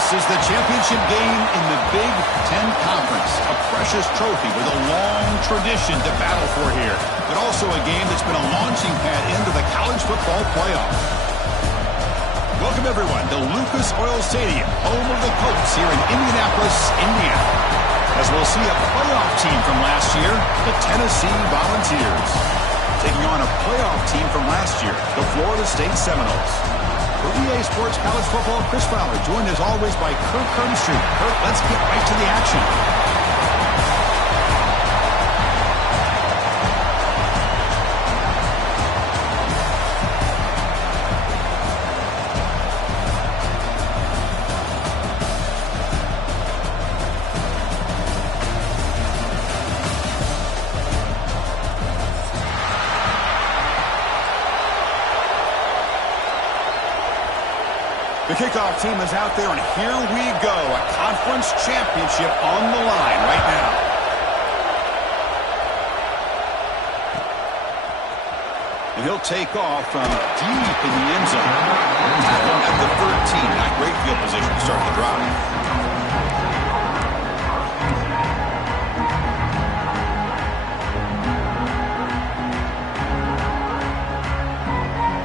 This is the championship game in the Big Ten Conference. A precious trophy with a long tradition to battle for here. But also a game that's been a launching pad into the college football playoff. Welcome, everyone, to Lucas Oil Stadium, home of the Colts here in Indianapolis, Indiana. As we'll see a playoff team from last year, the Tennessee Volunteers, taking on a playoff team from last year, the Florida State Seminoles. For EA Sports College Football, Chris Fowler, joined as always by Kirk Herbstreit. Kirk, let's get right to the action. The kickoff team is out there, and here we go. A conference championship on the line right now. And he'll take off from deep in the end zone. Tackle at the 13. Not great field position to start the drive.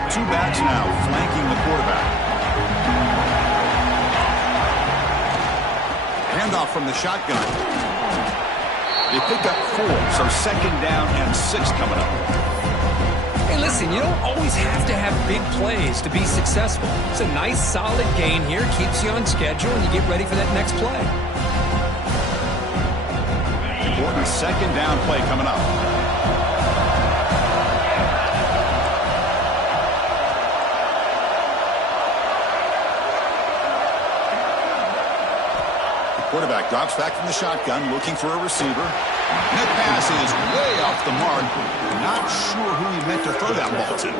Two backs now flanking the quarterback. Handoff from the shotgun. They picked up 4, so second down and 6 coming up. Hey, listen, you don't always have to have big plays to be successful. It's a nice, solid gain here. Keeps you on schedule, and you get ready for that next play. Important second down play coming up. Quarterback drops back from the shotgun, looking for a receiver. And that pass is way off the mark. Not sure who he meant to throw that ball to.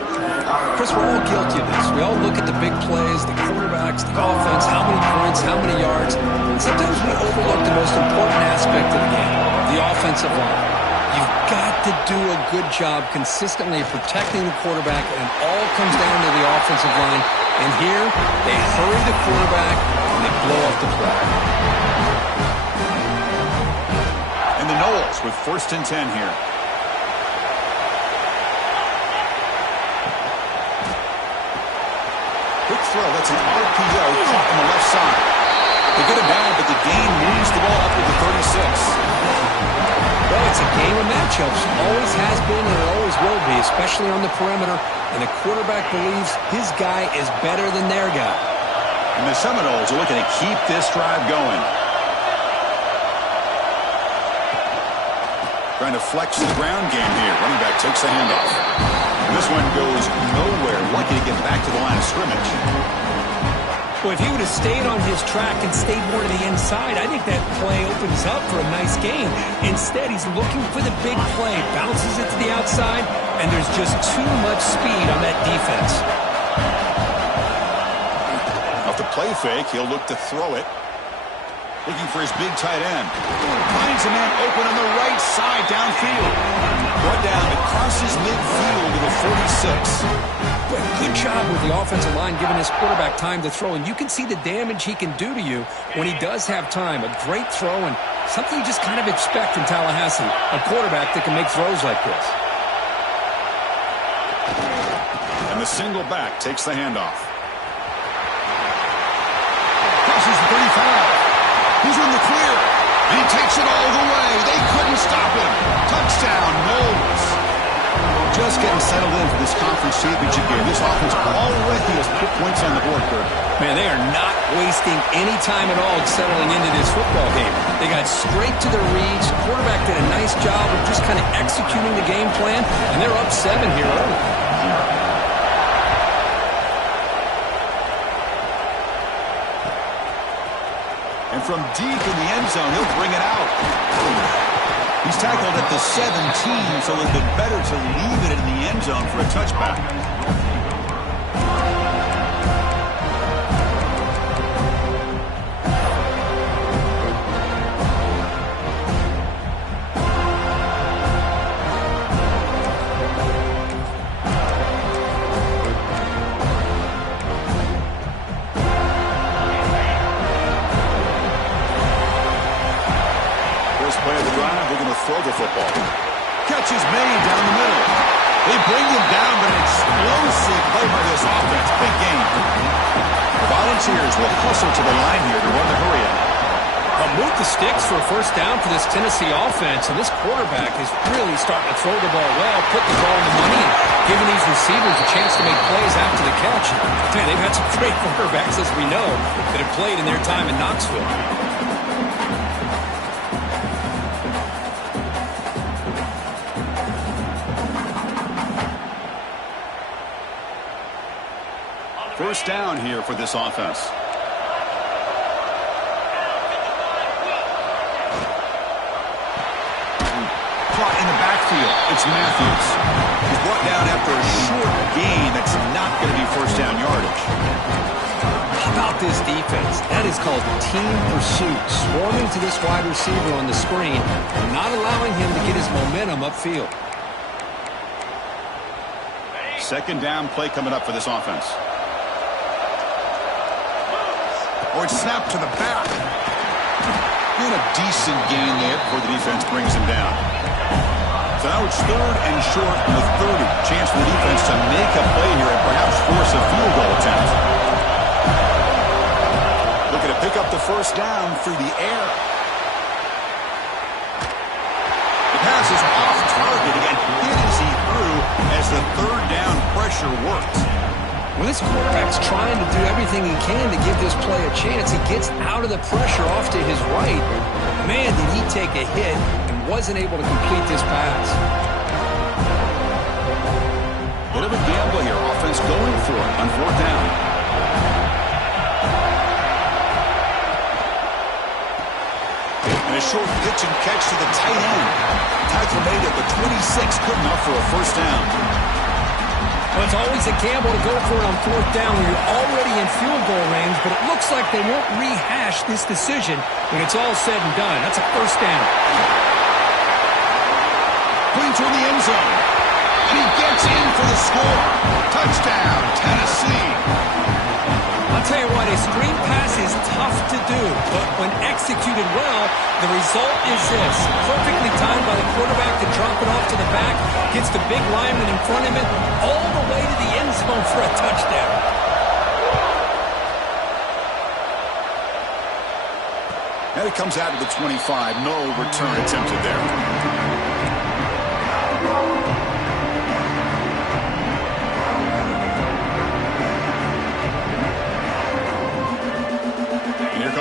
Chris, we're all guilty of this. We all look at the big plays, the quarterbacks, the offense, how many points, how many yards. And sometimes we overlook the most important aspect of the game, the offensive line. You've got to do a good job consistently protecting the quarterback, and it all comes down to the offensive line. And here, they hurry the quarterback, and they blow up the play. And the Noles with 1st and 10 here. Quick throw, that's an RPO caught on the left side. They get him down, but the gain moves the ball up to the 36. Well, it's a game of matchups. Always has been, and it always will be, especially on the perimeter. And the quarterback believes his guy is better than their guy. And the Seminoles are looking to keep this drive going. Trying to flex the ground game here. Running back takes the handoff. And this one goes nowhere. Lucky to get back to the line of scrimmage. Well, if he would have stayed on his track and stayed more to the inside, I think that play opens up for a nice game. Instead, he's looking for the big play. Bounces it to the outside, and there's just too much speed on that defense. Off the play fake, he'll look to throw it. Looking for his big tight end. Finds a man open on the right side downfield. Brought down, it crosses midfield to the 46. Well, good job with the offensive line giving his quarterback time to throw. And you can see the damage he can do to you when he does have time. A great throw and something you just kind of expect in Tallahassee. A quarterback that can make throws like this. And the single back takes the handoff. Crosses the 35. He's in the clear, and he takes it all the way. They couldn't stop him. Touchdown, Noles. Just getting settled in for this conference championship game. This offense already has put points on the board, Kirk. Man, they are not wasting any time at all settling into this football game. They got straight to their reads. Quarterback did a nice job of just kind of executing the game plan, and they're up 7 here early. And from deep in the end zone, he'll bring it out. He's tackled at the 17, so it's been better to leave it in the end zone for a touchback. also to the line here to run the hurry up. Move the sticks for a first down for this Tennessee offense, and this quarterback is really starting to throw the ball well, put the ball in the money, and giving these receivers a chance to make plays after the catch. Man, they've had some great quarterbacks, as we know, that have played in their time in Knoxville. First down here for this offense. Caught in the backfield. It's Matthews. He's brought down after a short gain that's not going to be first down yardage. How about this defense? That is called team pursuit. Swarming to this wide receiver on the screen and not allowing him to get his momentum upfield. Second down play coming up for this offense. Or it's snapped to the back. And a decent gain there before the defense brings him down. So now it's third and short with 30. Chance for the defense to make a play here and perhaps force a field goal attempt. Looking to pick up the first down through the air. The pass is off target again. Hit as he threw as the third down pressure works. When this quarterback's trying to do everything he can to give this play a chance, he gets out of the pressure off to his right. Man, did he take a hit and wasn't able to complete this pass. Bit of a gamble here. Offense going for it on fourth down. And a short pitch and catch to the tight end. Tackle made at the 26. Good enough for a first down. Well, it's always a gamble to go for it on fourth down when you're already in field goal range, but it looks like they won't rehash this decision when it's all said and done. That's a first down. Putting toward the end zone. And he gets in for the score. Touchdown, Tennessee. I'll tell you what, a screen pass is tough to do, but when executed well, the result is this. Perfectly timed by the quarterback to drop it off to the back, gets the big lineman in front of him, all the way to the end zone for a touchdown. And it comes out to the 25. No return attempted there.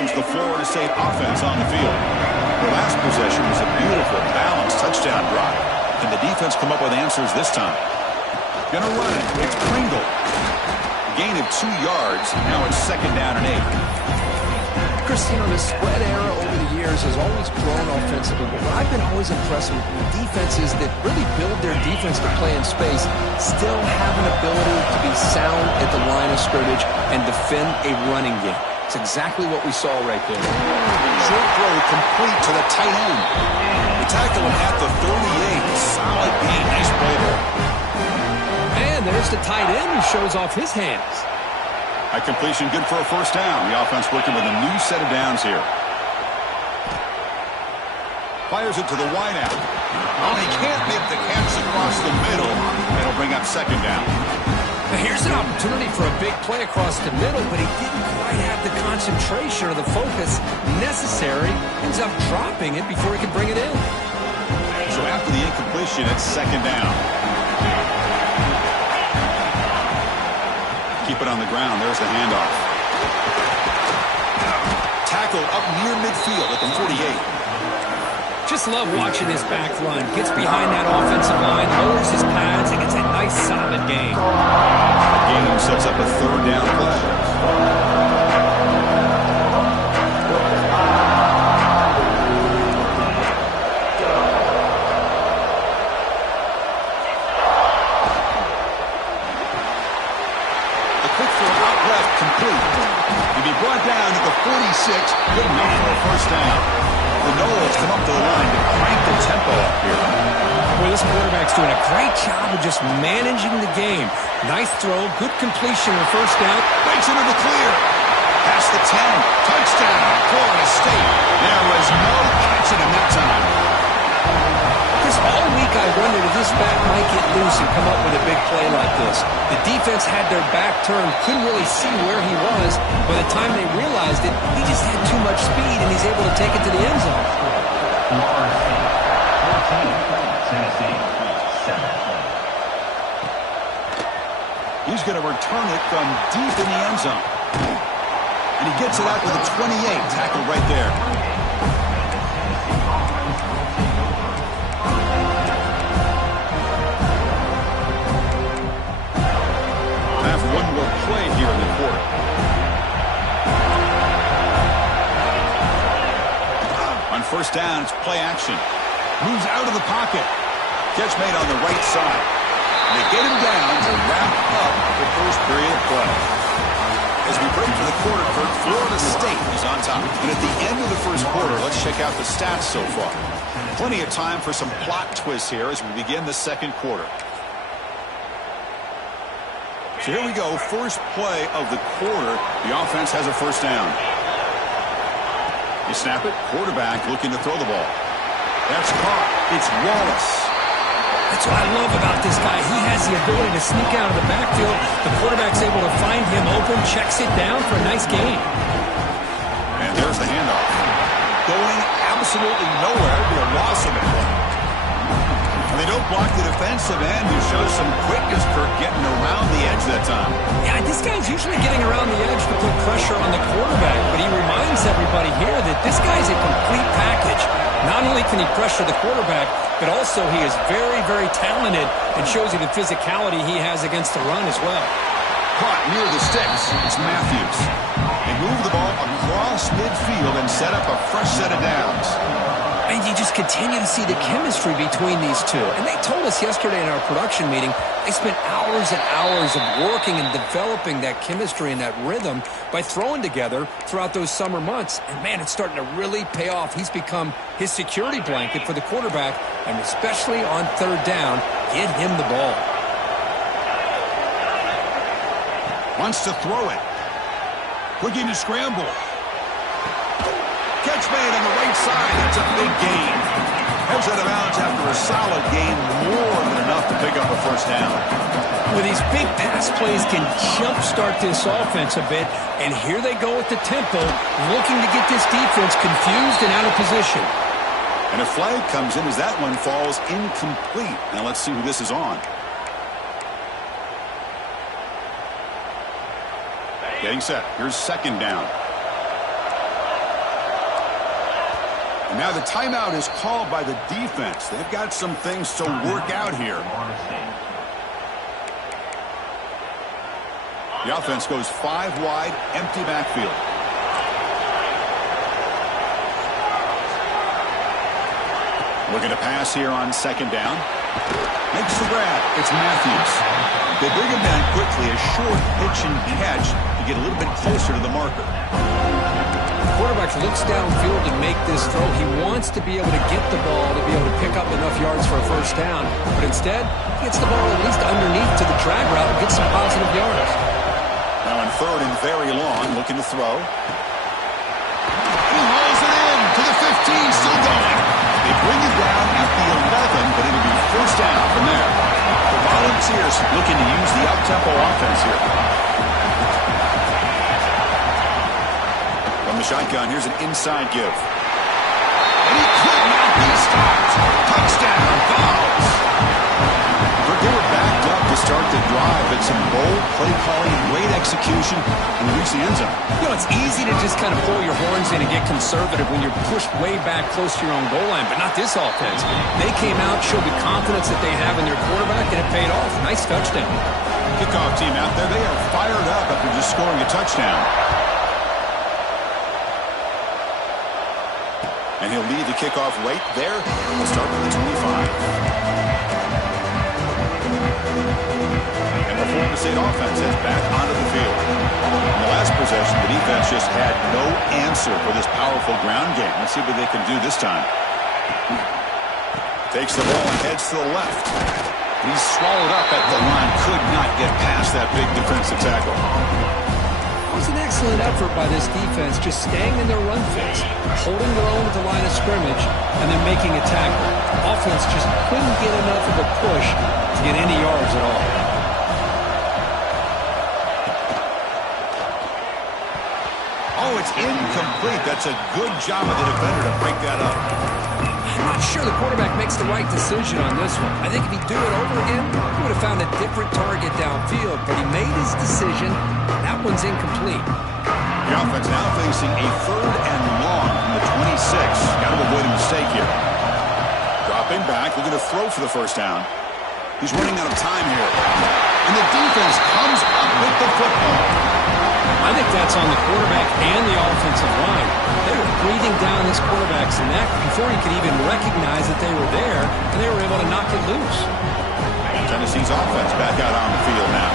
The Florida State offense on the field. The last possession was a beautiful, balanced touchdown drive. Can the defense come up with answers this time? Gonna run it. It's Pringle. Gain of 2 yards. Now it's second down and 8. Christine, the spread era over the years has always grown offensively, but I've been always impressed with defenses that really build their defense to play in space, still have an ability to be sound at the line of scrimmage and defend a running game. It's exactly what we saw right there. Short throw complete to the tight end. The tackle at the 38. Solid gain. Nice play there. And there's the tight end who shows off his hands. A completion good for a first down. The offense working with a new set of downs here. Fires it to the wideout. Oh, he can't make the catch across the middle. It'll bring up second down. Now here's an opportunity for a big play across the middle, but he didn't quite have the concentration or the focus necessary. Ends up dropping it before he can bring it in. So after the incompletion, it's second down. Keep it on the ground. There's the handoff. Tackle up near midfield at the 48. Just love watching this back run. Gets behind that offensive line, lowers his pads, and gets a nice solid gain. The game sets up a third down play. The quick throw out left complete. He'll be brought down at the 46. Good enough for a first down. The Noles come up to the line to crank the tempo up here. Boy, this quarterback's doing a great job of just managing the game. Nice throw, good completion on first down. Breaks into the clear. Past the 10. Touchdown, Florida State. There was no catching him that time. This All week I wondered if this back might get loose and come up with a big play like this. The defense had their back turned, couldn't really see where he was. By the time they realized it, he just had too much speed, and he's able to take it to the end zone. He's going to return it from deep in the end zone. And he gets it out with a 28, tackled right there. Have one more play here in the quarter. On first down, it's play action. Moves out of the pocket. Catch made on the right side. They get him down to wrap up the first period of play. As we break for the quarter, Kirk, Florida State is on top. And at the end of the first quarter, let's check out the stats so far. Plenty of time for some plot twists here as we begin the second quarter. So here we go, first play of the quarter. The offense has a first down. You snap it, quarterback looking to throw the ball. That's caught. It's Wallace. That's what I love about this guy. He has the ability to sneak out of the backfield. The quarterback's able to find him open, checks it down for a nice gain. And there's the handoff. Going absolutely nowhere. Be a loss in the play. And they don't block the defensive end, who shows some quickness, Kirk, getting around the edge that time. Yeah, this guy's usually getting around the edge to put pressure on the quarterback, but he reminds everybody here that this guy's a complete package. Not only can he pressure the quarterback, but also he is very, very talented and shows you the physicality he has against the run as well. Caught near the sticks. It's Matthews. They move the ball across midfield and set up a fresh set of downs. And you just continue to see the chemistry between these two. And they told us yesterday in our production meeting, they spent hours and hours of working and developing that chemistry and that rhythm by throwing together throughout those summer months. And, man, it's starting to really pay off. He's become his security blanket for the quarterback, and especially on third down, get him the ball. Wants to throw it. Looking to scramble. Catch made on the right side. That's a big gain. Heads out of bounds after a solid gain, more than enough to pick up a first down. Well, these big pass plays can jumpstart this offense a bit, and here they go with the tempo, looking to get this defense confused and out of position. And a flag comes in as that one falls incomplete. Now let's see who this is on. Getting set. Here's second down. And now the timeout is called by the defense. They've got some things to work out here. The offense goes 5 wide, empty backfield. Looking to pass here on second down. Makes the grab. It's Matthews. They bring him down quickly, a short pitch and catch to get a little bit closer to the marker. The quarterback looks downfield to make this throw. He wants to be able to get the ball to be able to pick up enough yards for a first down. But instead, he gets the ball at least underneath to the drag route and gets some positive yards. Now on third and very long, looking to throw. He hauls it in to the 15, still going. They bring it down at the 11, but it'll be first down from there. The Volunteers looking to use the up-tempo offense here. From the shotgun, here's an inside give. And he could not be stopped. Touchdown, Vols. They were backed up to start the drive, but some bold play calling, great execution, and reach the end zone. You know, it's easy to just kind of pull your horns in and get conservative when you're pushed way back close to your own goal line, but not this offense. They came out, showed the confidence that they have in their quarterback, and it paid off. Nice touchdown. Kickoff team out there, they are fired up after just scoring a touchdown. And he'll lead the kickoff right there. We'll start with the 25. And the Florida State offense is back onto the field. In the last possession, the defense just had no answer for this powerful ground game. Let's see what they can do this time. Takes the ball and heads to the left. And he's swallowed up at the line. Could not get past that big defensive tackle. was an excellent effort by this defense, just staying in their run fits, holding their own at the line of scrimmage, and then making a tackle. Offense just couldn't get enough of a push to get any yards at all. Oh, it's incomplete. That's a good job of the defender to break that up. I'm not sure the quarterback makes the right decision on this one. I think if he'd do it over again, he would have found a different target downfield, but he made his decision. That one's incomplete. The offense now facing a 3rd and long from the 26. Got to avoid a mistake here. Dropping back, looking to throw for the first down. He's running out of time here. And the defense comes up with the football. I think that's on the quarterback and the offensive line. They were breathing down this quarterback's neck before he could even recognize that they were there, and they were able to knock it loose. Tennessee's offense back out on the field now.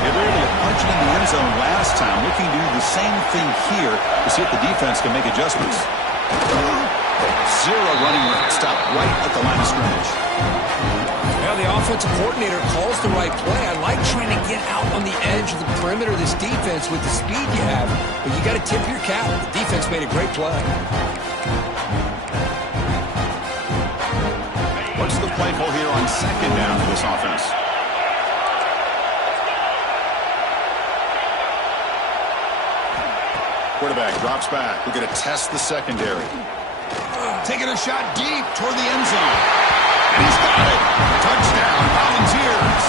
They were able to punch it in the end zone last time, looking to do the same thing here to see if the defense can make adjustments. Zero running room, stopped right at the line of scrimmage. Well, the offensive coordinator calls the right play. I like trying to get out on the edge of the perimeter of this defense with the speed you have, but you got to tip your cap. The defense made a great play. What's the play call here on 2nd down for this offense? Quarterback drops back. We're going to test the secondary. Taking a shot deep toward the end zone. And he's got it. Touchdown, Volunteers.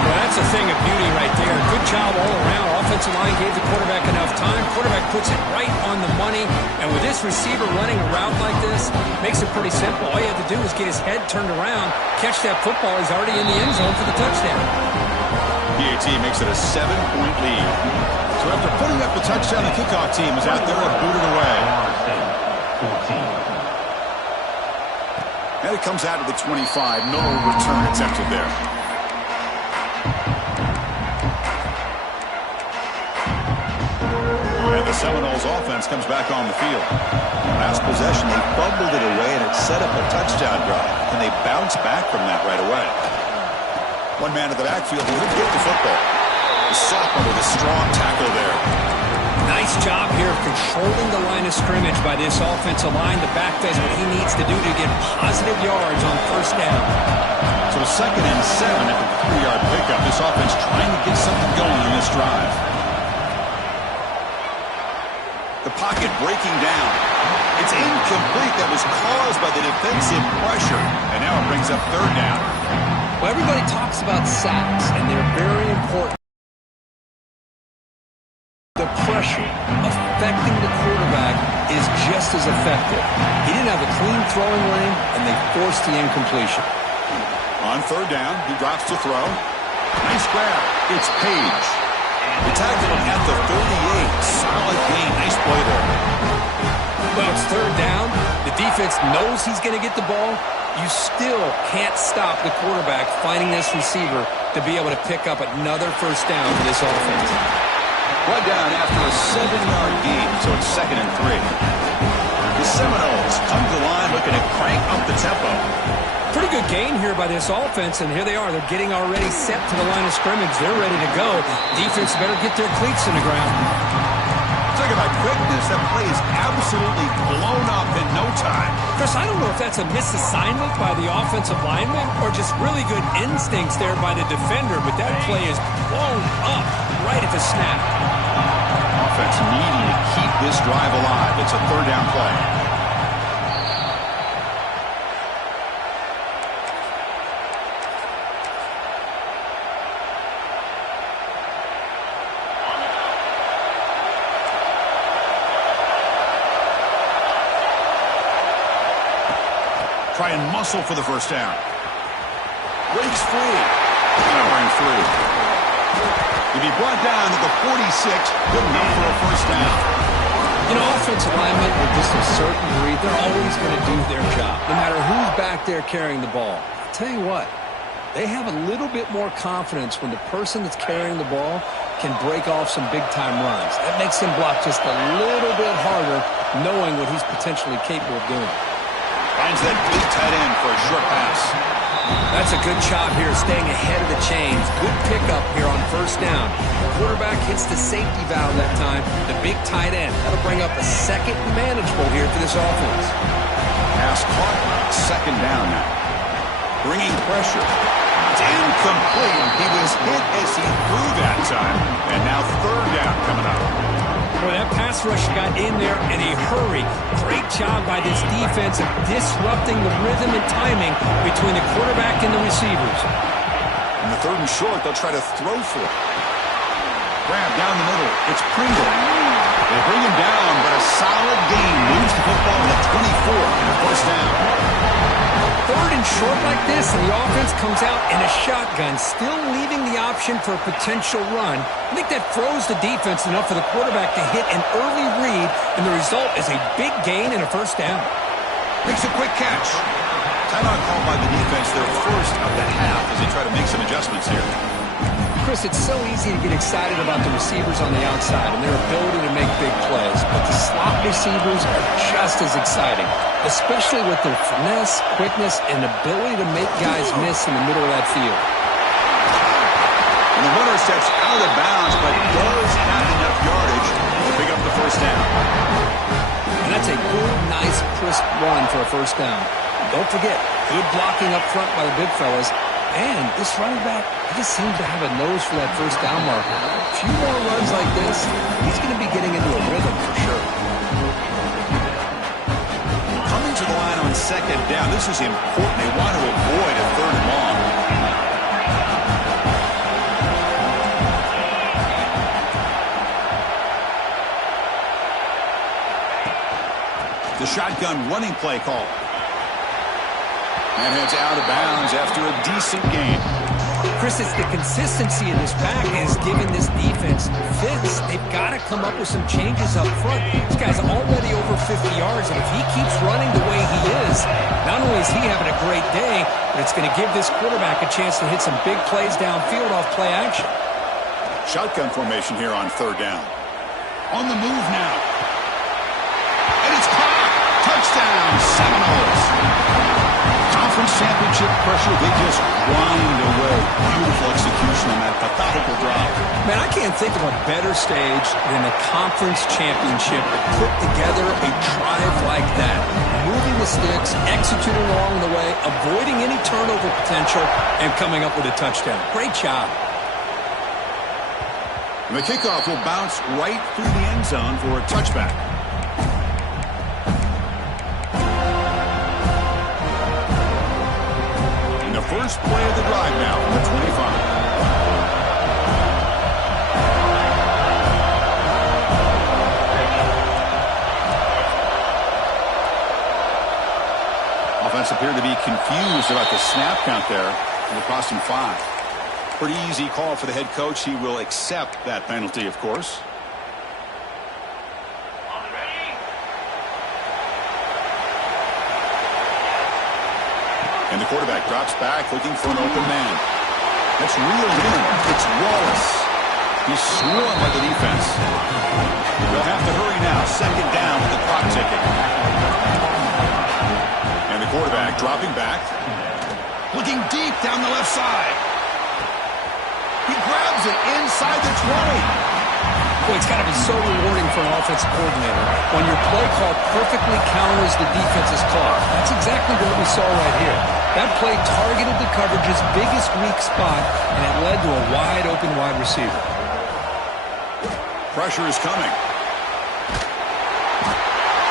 Well, that's a thing of beauty right there. Good job all around. Offensive line gave the quarterback enough time. Quarterback puts it right on the money. And with this receiver running a route like this, makes it pretty simple. All you have to do is get his head turned around, catch that football. He's already in the end zone for the touchdown. PAT makes it a 7-point lead. So after putting up the touchdown, the kickoff team is out there and booted away. And it comes out to the 25. No return attempted there. And the Seminoles offense comes back on the field. Last possession, they fumbled it away, and it set up a touchdown drive. And they bounce back from that right away. One man in the backfield who didn't get the football. The sophomore with a strong tackle there. Nice job here of controlling the line of scrimmage by this offensive line. The back does what he needs to do to get positive yards on 1st down. So 2nd and 7 after the 3-yard pickup. This offense trying to get something going in this drive. The pocket breaking down. It's incomplete. That was caused by the defensive pressure. And now it brings up 3rd down. Well, everybody talks about sacks, and they're very important. The pressure affecting the quarterback is just as effective. He didn't have a clean throwing lane, and they forced the incompletion. On 3rd down, he drops to throw. Nice grab. It's Page. They tackled him at the 38. Solid gain. Nice play there. Well, it's 3rd down. The defense knows he's going to get the ball. You still can't stop the quarterback finding this receiver to be able to pick up another 1st down for this offense. One down after a 7-yard gain, so it's 2nd and 3. The Seminoles come to the line looking to crank up the tempo. Pretty good gain here by this offense, and here they are. They're getting already set to the line of scrimmage. They're ready to go. Defense better get their cleats in the ground. Talk about quickness. That play is absolutely blown up in no time. Chris, I don't know if that's a misassignment by the offensive lineman or just really good instincts there by the defender, but that play is blown up right at the snap. Offense needing to keep this drive alive. It's a 3rd down play. Try and muscle for the 1st down. Breaks free. Powering through. He'll be brought down to the 46. Good enough for a 1st down. You know, offensive linemen, with just a certain breed, they're always going to do their job, no matter who's back there carrying the ball. I'll tell you what, they have a little bit more confidence when the person that's carrying the ball can break off some big-time runs. That makes him block just a little bit harder, knowing what he's potentially capable of doing. Finds that deep tight end for a short pass. That's a good job here, staying ahead of the chains. Good pickup here on first down. The quarterback hits the safety valve that time, the big tight end. That'll bring up a second and manageable here for this offense. Pass caught. Second down now. Bringing pressure. It's incomplete. He was hit as he threw that time. And now third down coming up. Boy, that pass rush got in there in a hurry. Great job by this defense of disrupting the rhythm and timing between the quarterback and the receivers. In the third and short, they'll try to throw for it. Grab down the middle. It's Pringle. They bring him down, but a solid gain moves the football to the 24 and a first down. Third and short like this, and the offense comes out in a shotgun, still leaving the option for a potential run. I think that froze the defense enough for the quarterback to hit an early read, and the result is a big gain and a first down. Makes a quick catch. Timeout called by the defense, their first of the half, as they try to make some adjustments here. Chris, it's so easy to get excited about the receivers on the outside and their ability to make big plays, but the slot receivers are just as exciting, especially with their finesse, quickness, and ability to make guys miss in the middle of that field. And the runner steps out of bounds, but does have enough yardage to pick up the first down. And that's a good, nice, crisp run for a first down. Don't forget, good blocking up front by the big fellas. And this running back, he just seems to have a nose for that first down marker. A few more runs like this, he's going to be getting into a rhythm for sure. Coming to the line on second down, this is important. They want to avoid a third and long. The shotgun running play call. And heads out of bounds after a decent gain. Chris, it's the consistency in this back is giving this defense fits. They've got to come up with some changes up front. This guy's already over 50 yards, and if he keeps running the way he is, not only is he having a great day, but it's going to give this quarterback a chance to hit some big plays downfield off play action. Shotgun formation here on third down. On the move now. And it's caught. Touchdown, Seminoles. Conference championship pressure, they just grind away. Beautiful execution on that methodical drive. Man, I can't think of a better stage than the conference championship to put together a drive like that. Moving the sticks, executing along the way, avoiding any turnover potential, and coming up with a touchdown. Great job. And the kickoff will bounce right through the end zone for a touchback. First play of the drive now from the 25. Offense appeared to be confused about the snap count there, and it cost him 5. Pretty easy call for the head coach. He will accept that penalty, of course. And the quarterback drops back, looking for an open man. That's reeled in. It's Wallace. He's swarmed by the defense. They'll have to hurry now. Second down with the clock ticking. And the quarterback dropping back. Looking deep down the left side. He grabs it inside the 20. Boy, it's got to be so rewarding for an offensive coordinator when your play call perfectly counters the defense's call. That's exactly what we saw right here. That play targeted the coverage's biggest weak spot, and it led to a wide-open wide receiver. Pressure is coming.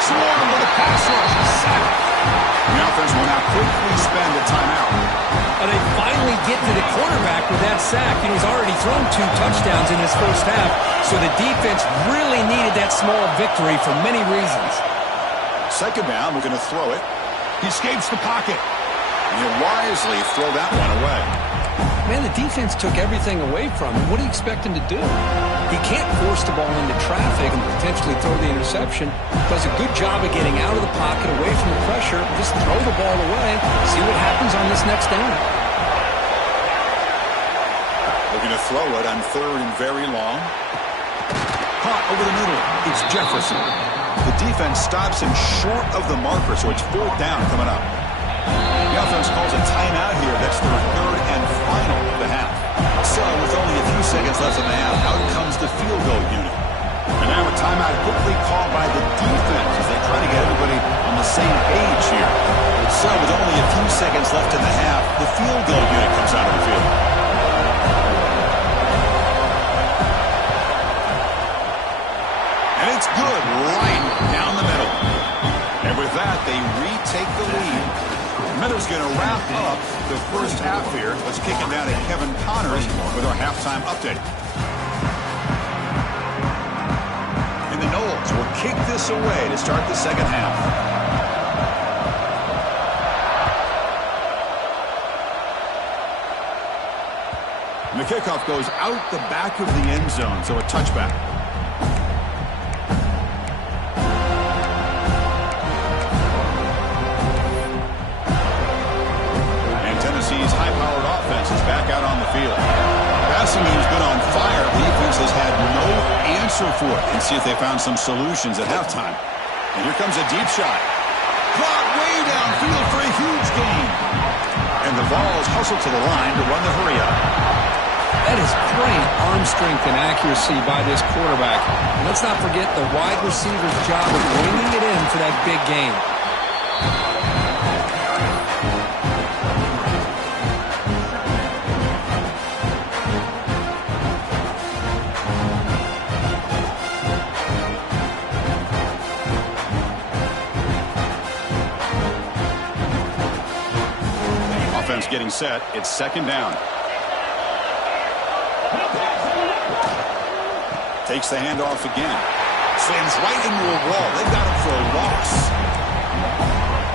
Swarm with a pass rush. Sack. The offense will now quickly spend a timeout. And they finally get to the quarterback with that sack. You know, he's already thrown 2 touchdowns in his first half, so the defense really needed that small victory for many reasons. Second down, we're going to throw it. He escapes the pocket. And he'll wisely throw that one away. Man, the defense took everything away from him. What do you expect him to do? He can't force the ball into traffic and potentially throw the interception. Does a good job of getting out of the pocket, away from the pressure, just throw the ball away, see what happens on this next down. Looking to throw it on third and very long. Caught over the middle. It's Jefferson. The defense stops him short of the marker, so it's fourth down coming up. The offense calls a timeout here. That's their third and final of the half. So with only a few seconds left in the half. Out comes the field goal unit. And now a timeout quickly called by the defense as they try to get everybody on the same page here. So with only a few seconds left in the half, the field goal unit comes out of the field. And it's good right down the middle. And with that, they retake the lead. Miller's going to wrap up the first half here. Let's kick it down to Kevin Connors with our halftime update. And the Noles will kick this away to start the second half. And the kickoff goes out the back of the end zone, so a touchback. Tennessee's high-powered offense is back out on the field. Passing game's been on fire. The defense has had no answer for it. And see if they found some solutions at halftime. And here comes a deep shot. Caught way downfield for a huge gain. And the Vols hustle to the line to run the hurry-up. That is great arm strength and accuracy by this quarterback. And let's not forget the wide receiver's job of winging it in for that big gain. Getting set. It's second down. Takes the handoff again. Slams right into a wall. They've got him for a loss.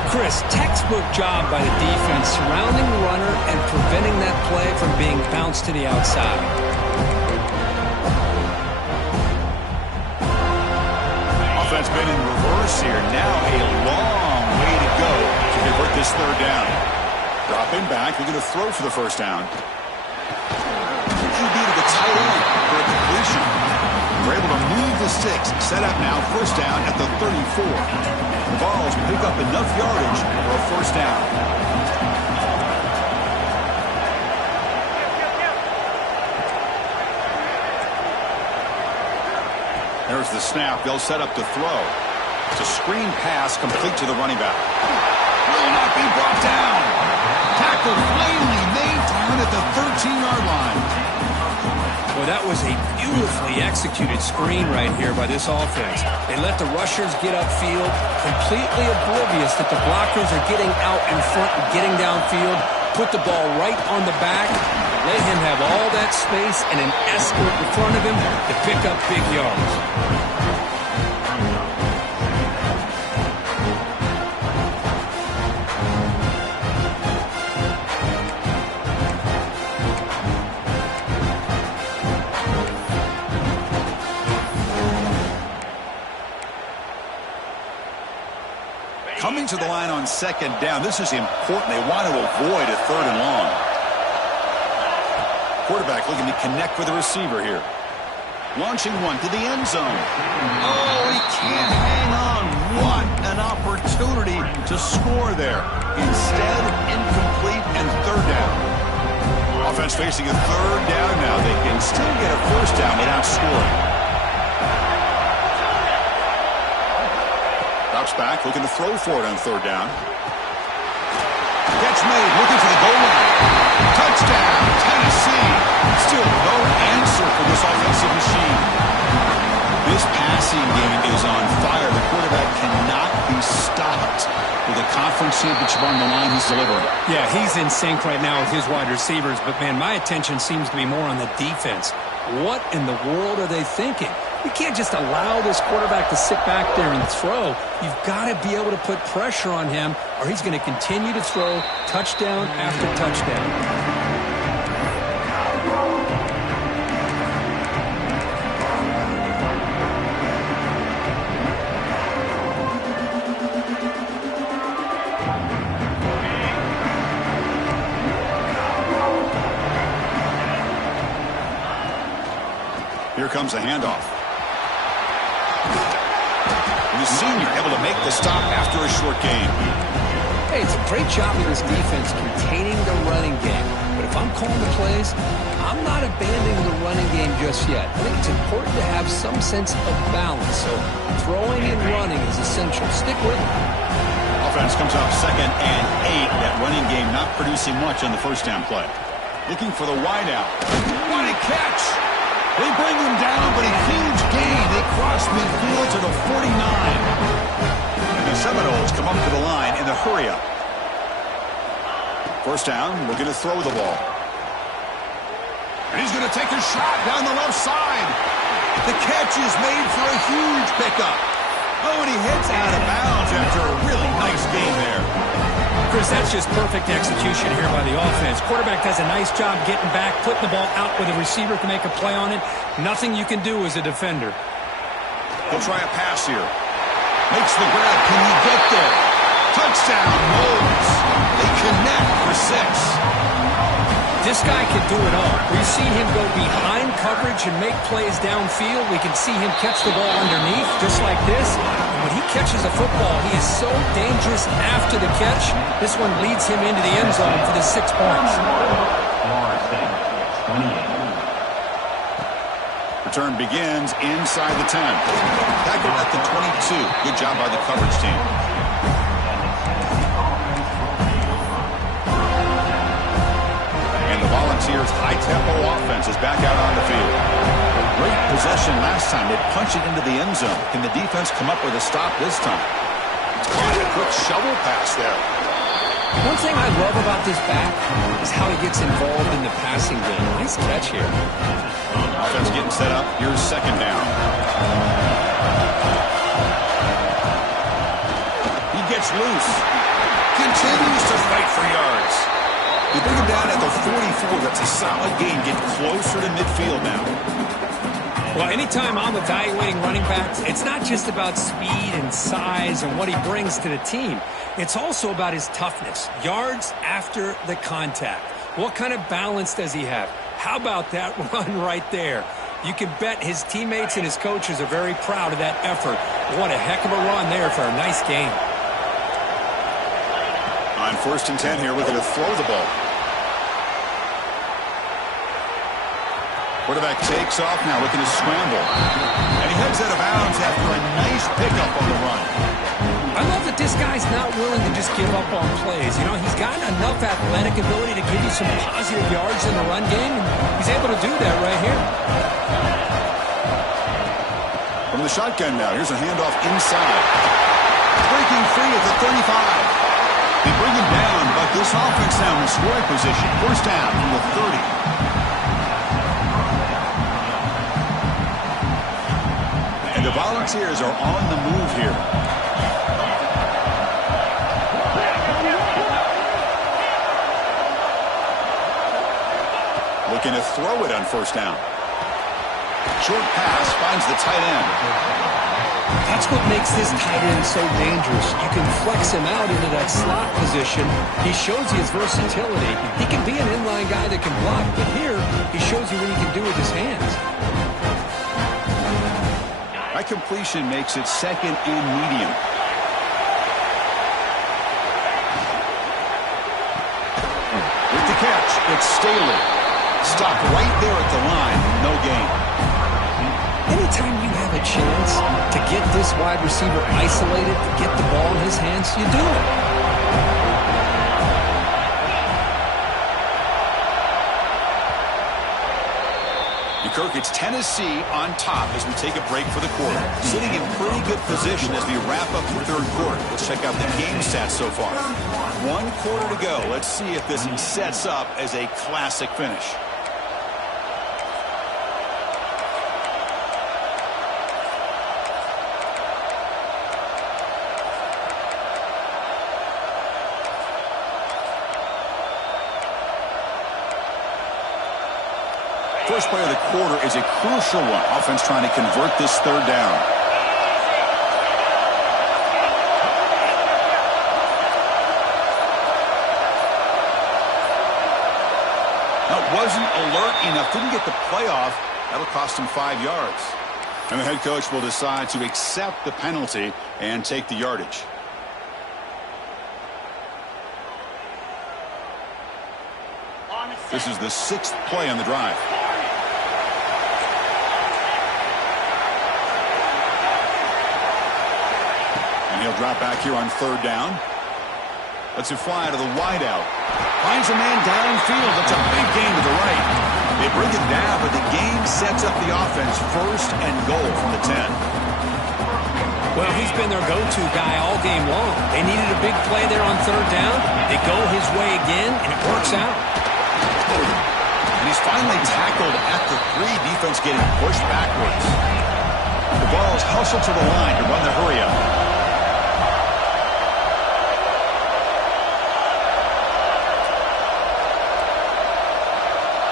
Chris, textbook job by the defense surrounding the runner and preventing that play from being bounced to the outside. Offense been in reverse here. Now a long way to go to convert this third down. Dropping back, they're going to throw for the first down. QB to the tight end for a completion. We're able to move the sticks. Set up now, first down at the 34. The Vols pick up enough yardage for a first down. There's the snap. They'll set up to throw. It's a screen pass complete to the running back. Will not be brought down. Tackle plainly made down at the 13-yard line. Well, that was a beautifully executed screen right here by this offense. They let the rushers get upfield, completely oblivious that the blockers are getting out in front and getting downfield, put the ball right on the back, let him have all that space and an escort in front of him to pick up big yards. Coming to the line on second down. This is important. They want to avoid a third and long. Quarterback looking to connect with the receiver here. Launching one to the end zone. Oh, he can't hang on. What an opportunity to score there. Instead, incomplete and third down. Offense facing a third down now. They can still get a first down without scoring. Drops back, looking to throw for it on third down. Catch made, looking for the goal line. Touchdown, Tennessee. Still no answer for this offensive machine. This passing game is on fire. The quarterback cannot be stopped. With a conference championship on the line, he's delivering. Yeah, he's in sync right now with his wide receivers, but man, my attention seems to be more on the defense. What in the world are they thinking? You can't just allow this quarterback to sit back there and throw. You've got to be able to put pressure on him, or he's going to continue to throw touchdown after touchdown. Here comes a handoff. The senior able to make the stop after a short gain. Hey, it's a great job of this defense containing the running game. But if I'm calling the plays, I'm not abandoning the running game just yet. I think it's important to have some sense of balance. So throwing and running is essential. Stick with it. Offense comes up 2nd and 8. That running game not producing much on the first down play. Looking for the wideout. What a catch! They bring him down, but a huge gain. They cross midfield to the 49. And the Seminoles come up to the line in the hurry-up. First down, looking to throw the ball. And he's going to take a shot down the left side. The catch is made for a huge pickup. Oh, and he heads out of bounds after a really nice game there. Chris, that's just perfect execution here by the offense. Quarterback does a nice job getting back, putting the ball out where the receiver can make a play on it. Nothing you can do as a defender. He'll try a pass here. Makes the grab. Can he get there? Touchdown, Moles. They connect for 6. This guy can do it all. We've seen him go behind coverage and make plays downfield. We can see him catch the ball underneath, just like this. And when he catches a football, he is so dangerous after the catch. This one leads him into the end zone for the 6 points. Return begins inside the 10. Tackled at the 22. Good job by the coverage team. Volunteers' high-tempo offense is back out on the field. Great possession last time. They punch it into the end zone. Can the defense come up with a stop this time? And a quick shovel pass there. One thing I love about this back is how he gets involved in the passing game. Nice catch here. Offense getting set up. Here's second down. He gets loose. Continues to fight for yards. They bring him down at the 44. That's a solid gain. Get closer to midfield now. Well, anytime I'm evaluating running backs, it's not just about speed and size and what he brings to the team. It's also about his toughness. Yards after the contact. What kind of balance does he have? How about that run right there? You can bet his teammates and his coaches are very proud of that effort. What a heck of a run there for a nice game. On 1st and 10 here, looking to throw the ball. Quarterback takes off now, looking to scramble. And he heads out of bounds after a nice pickup on the run. I love that this guy's not willing to just give up on plays. You know, he's got enough athletic ability to give you some positive yards in the run game, and he's able to do that right here. From the shotgun now, here's a handoff inside. Breaking free at the 35. They bring him down, but this offense now in scoring position. First down from the 30. And the Volunteers are on the move here. Looking to throw it on first down. Short pass finds the tight end. That's what makes this tight end so dangerous. You can flex him out into that slot position. He shows you his versatility. He can be an inline guy that can block, but here he shows you what he can do with his hands. That completion makes it 2nd and medium. With the catch, it's Staley. Stopped right there at the line. No gain. Anytime you have a chance to get this wide receiver isolated, to get the ball in his hands, you do it. Kirk, it's Tennessee on top as we take a break for the quarter. Sitting in pretty good position as we wrap up the third quarter. Let's check out the game stats so far. 1 quarter to go. Let's see if this sets up as a classic finish. First play of the quarter is a crucial one. Offense trying to convert this third down. That wasn't alert enough. Didn't get the playoff. That'll cost him 5 yards. And the head coach will decide to accept the penalty and take the yardage. On the This is the 6th play on the drive. And he'll drop back here on 3rd down. Lets it fly to the wideout. Finds a man downfield. That's a big gain to the right. They bring it down, but the game sets up the offense 1st and goal from the 10. Well, he's been their go-to guy all game long. They needed a big play there on 3rd down. They go his way again, and it works out. And he's finally tackled at the 3. Defense getting pushed backwards. The ball is hustled to the line to run the hurry-up.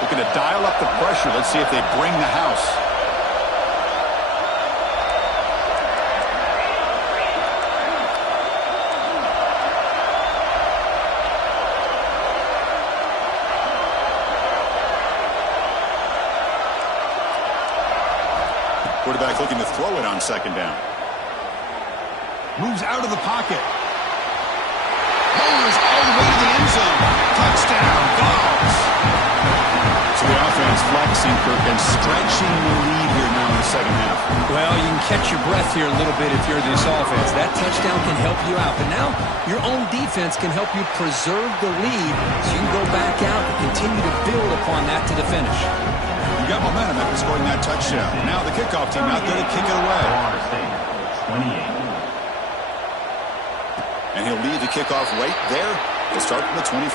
Looking to dial up the pressure. Let's see if they bring the house. Quarterback looking to throw it on 2nd down. Moves out of the pocket. Rolls all the way to the end zone. Touchdown, Dogs. So the offense flexing, Kirk, and stretching the lead here now in the 2nd half. Well, you can catch your breath here a little bit if you're this offense. That touchdown can help you out. But now your own defense can help you preserve the lead so you can go back out and continue to build upon that to the finish. You got momentum after scoring that touchdown. Now the kickoff team out there to kick it away. And he'll lead the kickoff right there. He'll start from the 25.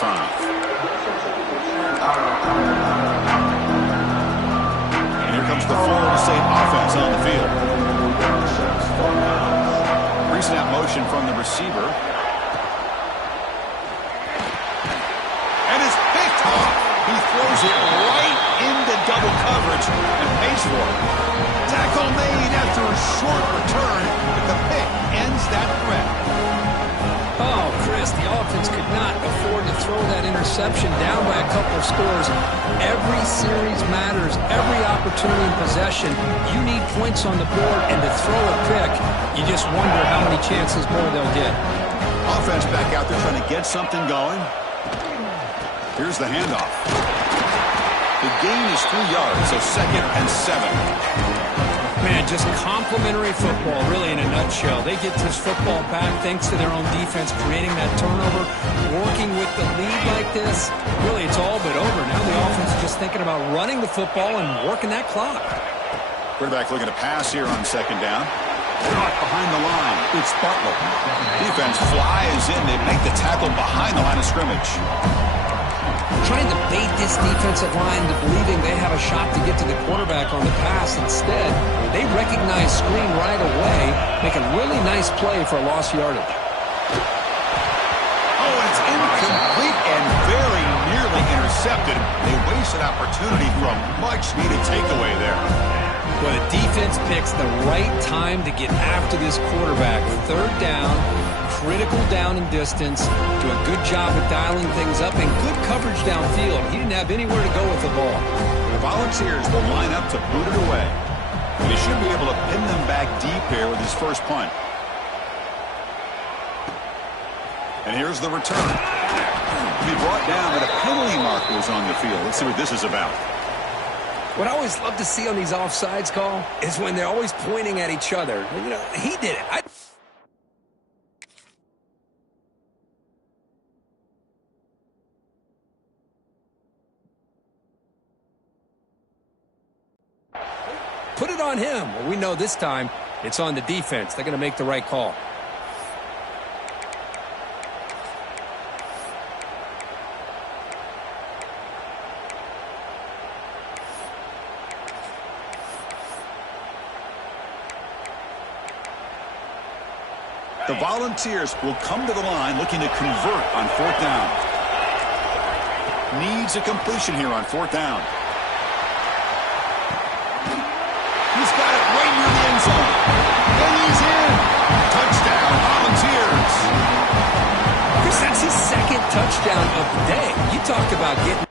And here comes the Florida State offense on the field. Pre-snap motion from the receiver. And it's picked off. He throws it right into double coverage and pays for it. Tackle made after a short return, but the pick ends that threat. Oh, Chris, the offense could not afford to throw that interception down by a couple of scores. Every series matters. Every opportunity in possession. You need points on the board, and to throw a pick, you just wonder how many chances more they'll get. Offense back out there trying to get something going. Here's the handoff. The gain is 3 yards, so 2nd and 7. Man, just complimentary football, really, in a nutshell. They get this football back thanks to their own defense, creating that turnover, working with the lead like this. Really, it's all but over. Now the offense is just thinking about running the football and working that clock. Quarterback looking to pass here on 2nd down. Caught behind the line. It's Butler. Defense flies in. They make the tackle behind the line of scrimmage. Trying to bait this defensive line into believing they have a shot to get to the quarterback on the pass. Instead, they recognize screen right away, make a really nice play for a lost yardage. Oh, and it's incomplete and very nearly intercepted. They wasted opportunity for a much-needed takeaway there. Well, the defense picks the right time to get after this quarterback. 3rd down, critical down and distance. Do a good job of dialing things up and good coverage downfield. He didn't have anywhere to go with the ball. The Volunteers will line up to boot it away. They should be able to pin them back deep here with his first punt. And here's the return. He brought down, but a penalty marker was on the field. Let's see what this is about. What I always love to see on these offsides call is when they're always pointing at each other. You know, he did it. Put it on him. Well, we know this time it's on the defense. They're going to make the right call. The Volunteers will come to the line looking to convert on 4th down. Needs a completion here on 4th down. He's got it right near the end zone. And he's in. Touchdown, Volunteers. Chris, that's his 2nd touchdown of the day. You talk about getting...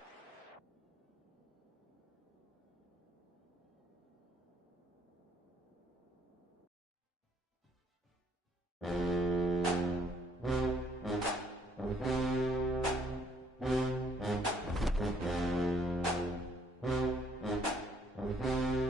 you.